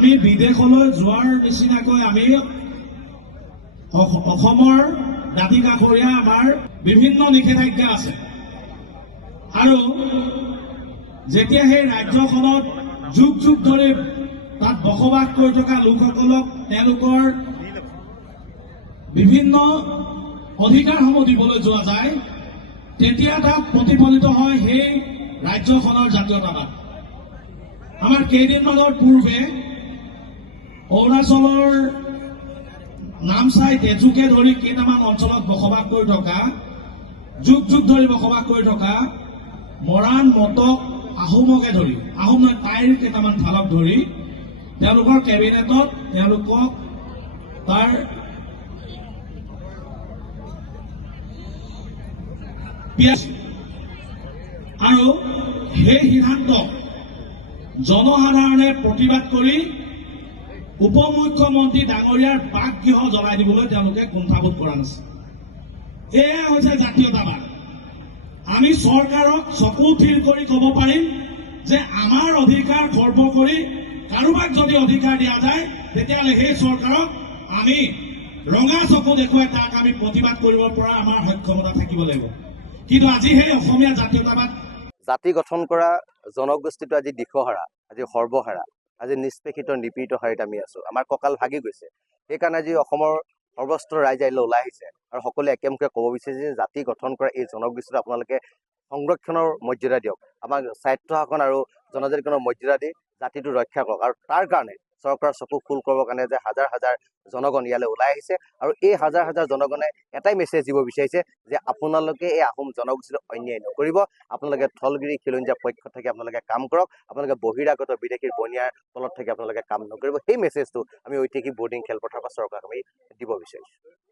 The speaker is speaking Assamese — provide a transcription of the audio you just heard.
আমি বিদেশলৈ যোৱাৰ নিচিনাকৈ আমি অসমৰ দাঁতি কাষৰীয়া আমাৰ বিভিন্ন নিষেধাজ্ঞা আছে আৰু যেতিয়া সেই ৰাজ্যখনত যুগ যুগ ধৰি তাত বসবাস কৰি থকা লোকসকলক তেওঁলোকৰ বিভিন্ন অধিকাৰসমূহ দিবলৈ যোৱা যায় তেতিয়া তাত প্ৰতিফলিত হয় সেই ৰাজ্যখনৰ জাতীয়তাবাদ। আমাৰ কেইদিনমানৰ পূৰ্বে অৰুণাচলৰ নামচাই তেজুকে ধৰি কেইটামান অঞ্চলত বসবাস কৰি থকা যুগ যুগ ধৰি বসবাস কৰি থকা মৰাণ মটক আহোমকে ধৰি আহোম টাইৰ কেইটামান ঠালক ধৰি তেওঁলোকৰ কেবিনেটত তেওঁলোকক তাৰ আৰু সেই সিদ্ধান্ত জনসাধাৰণে প্ৰতিবাদ কৰি উপ মুখ্যমন্ত্ৰী ডাঙৰীয়াৰ বাসগৃহ জ্বলাই দিবলৈ তেওঁলোকে কুণ্ঠাবোধ কৰা নাছিল। এয়া হৈছে জাতীয়তাবাদ। আমি চৰকাৰক চকু থিৰ কৰি ক'ব পাৰিম যে আমাৰ অধিকাৰ খৰ্ব কৰি কাৰোবাক যদি অধিকাৰ দিয়া যায় তেতিয়াহ'লে সেই চৰকাৰক আমি ৰঙা চকু দেখুৱাই তাক আমি প্ৰতিবাদ কৰিব পৰা আমাৰ সক্ষমতা থাকিব লাগিব। কিন্তু আজি সেই অসমীয়া জাতীয়তাবাদ জাতি গঠন কৰা জনগোষ্ঠীটো আজি দিশহাৰা, আজি সৰ্বহাৰা, আজি নিষ্পেষিত নিপীড়িত শাৰীত আমি আছো। আমাৰ কঁকাল ভাগি গৈছে। সেইকাৰণে আজি অসমৰ সৰ্বস্ত্ৰ ৰাইজ আহিলে ওলাই আহিছে আৰু সকলোৱে একেমুখে ক'ব বিচাৰিছে যে জাতি গঠন কৰা এই জনগোষ্ঠীটো আপোনালোকে সংৰক্ষণৰ মৰ্যাদা দিয়ক, আমাক স্বায়ত্ব শাসন আৰু জনজাতিকৰণৰ মৰ্যাদা দি জাতিটো ৰক্ষা কৰক। আৰু তাৰ কাৰণে চৰকাৰৰ চকু ফুল কৰিবৰ কাৰণে যে হাজাৰ হাজাৰ জনগণ ইয়ালৈ ওলাই আহিছে আৰু এই হাজাৰ হাজাৰ জনগণে এটাই মেছেজ দিব বিচাৰিছে যে আপোনালোকে এই আহোম জনগোষ্ঠীটো অন্যায় নকৰিব, আপোনালোকে থলগিৰি খিলঞ্জীয়া পক্ষত থাকি আপোনালোকে কাম কৰক, আপোনালোকে বহিৰাগত বিদেশীৰ বনিয়াৰ তলত থাকি আপোনালোকে কাম নকৰিব। সেই মেছেজটো আমি ঐতিহাসিক বৰ্ডিং খেলপথাৰৰ পৰা চৰকাৰক আমি দিব বিচাৰিছোঁ।